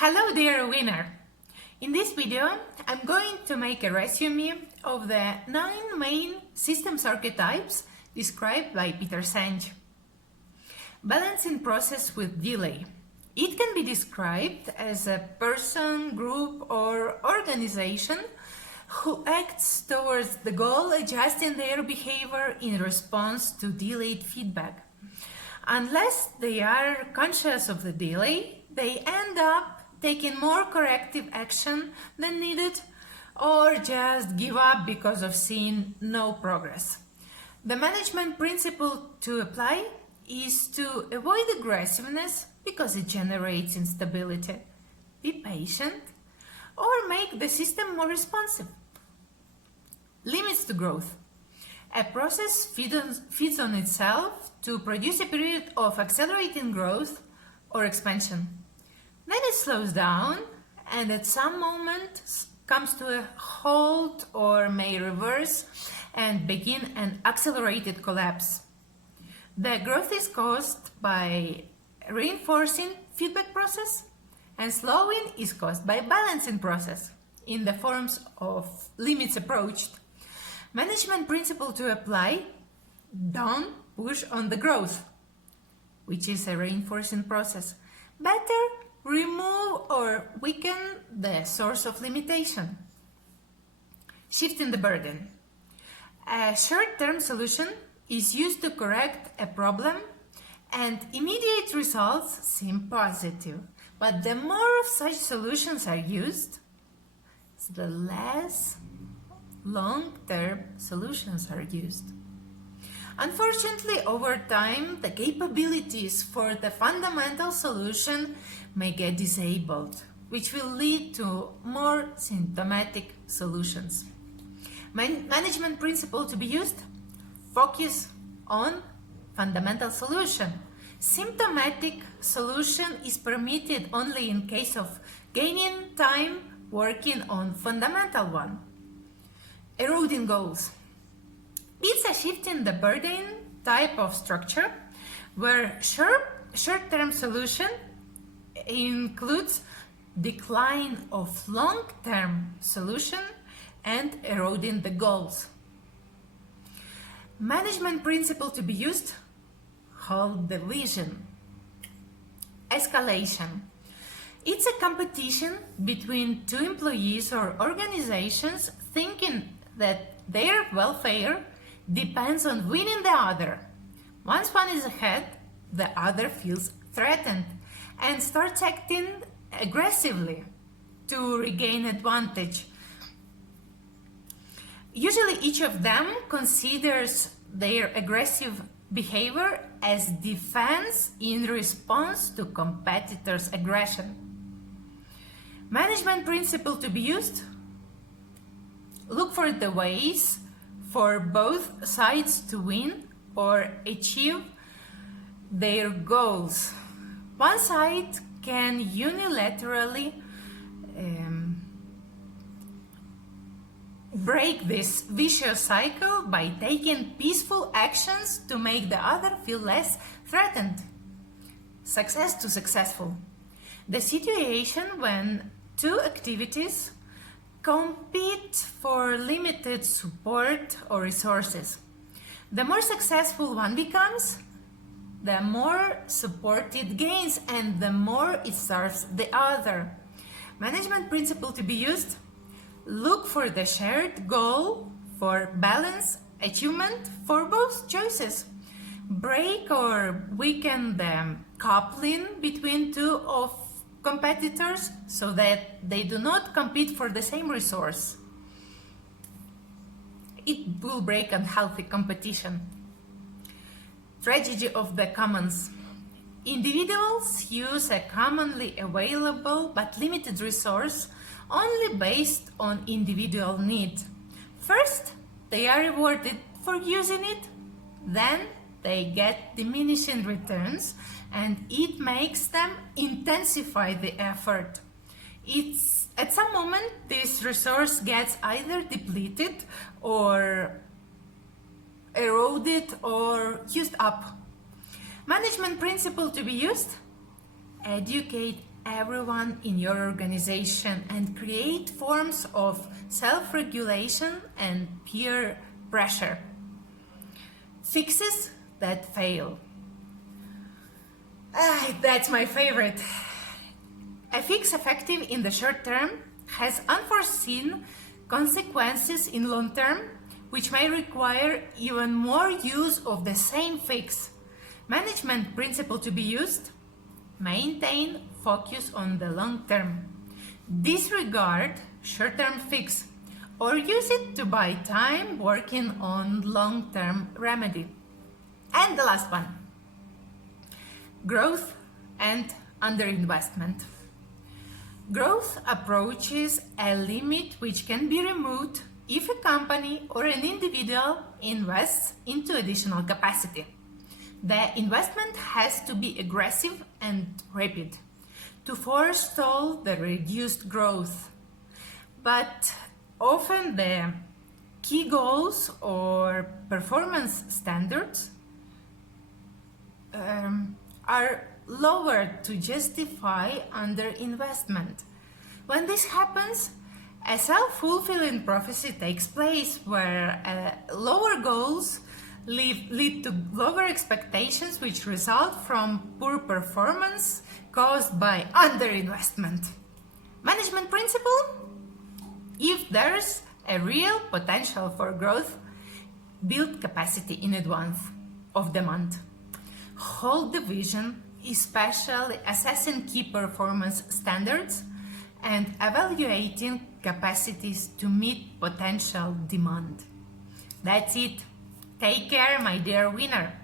Hello dear winner! In this video I'm going to make a resume of the 9 main systems archetypes described by Peter Senge. Balancing process with delay. It can be described as a person, group or organization who acts towards the goal, adjusting their behavior in response to delayed feedback. Unless they are conscious of the delay, they end up taking more corrective action than needed or just give up because of seeing no progress. The management principle to apply is to avoid aggressiveness because it generates instability. Be patient or make the system more responsive. Limits to growth. A process feeds on itself to produce a period of accelerating growth or expansion. Then it slows down and at some moment comes to a halt or may reverse and begin an accelerated collapse. The growth is caused by reinforcing feedback process and slowing is caused by balancing process in the forms of limits approached. Management principle to apply: don't push on the growth, which is a reinforcing process. Better remove or weaken the source of limitation. Shifting the burden. A short-term solution is used to correct a problem and immediate results seem positive. But the more of such solutions are used, the less long-term solutions are used. Unfortunately, over time, the capabilities for the fundamental solution may get disabled, which will lead to more symptomatic solutions. Management principle to be used: focus on fundamental solution. Symptomatic solution is permitted only in case of gaining time working on fundamental one. Eroding goals. It's a shift in the burden type of structure where short-term solution includes decline of long-term solution and eroding the goals. Management principle to be used: hold the vision. Escalation. It's a competition between two employees or organizations thinking that their welfare depends on winning the other. Once one is ahead, the other feels threatened and starts acting aggressively to regain advantage. Usually each of them considers their aggressive behavior as defense in response to competitors' aggression. Management principle to be used: look for the ways for both sides to win or achieve their goals. One side can unilaterally break this vicious cycle by taking peaceful actions to make the other feel less threatened. Success to successful. The situation when two activities compete for limited support or resources. The more successful one becomes, the more support it gains and the more it serves the other. Management principle to be used: look for the shared goal for balance achievement for both choices. Break or weaken the coupling between two of competitors so that they do not compete for the same resource. It will break unhealthy competition. Tragedy of the commons. Individuals use a commonly available but limited resource only based on individual need. First, they are rewarded for using it, then they get diminishing returns and it makes them intensify the effort. At some moment, this resource gets either depleted or eroded or used up. Management principle to be used: educate everyone in your organization and create forms of self-regulation and peer pressure. Fixes that fail. That's my favorite. A fix effective in the short term has unforeseen consequences in long term, which may require even more use of the same fix. Management principle to be used: maintain focus on the long term. Disregard short-term fix or use it to buy time working on long-term remedy. And the last one: growth and underinvestment. Growth approaches a limit which can be removed if a company or an individual invests into additional capacity. The investment has to be aggressive and rapid to forestall the reduced growth. But often the key goals or performance standards are lowered to justify underinvestment. When this happens, a self-fulfilling prophecy takes place where lower goals lead to lower expectations, which result from poor performance caused by underinvestment. Management principle: if there's a real potential for growth, build capacity in advance of demand. Hold the vision, especially assessing key performance standards and evaluating capacities to meet potential demand. That's it. Take care, my dear winner.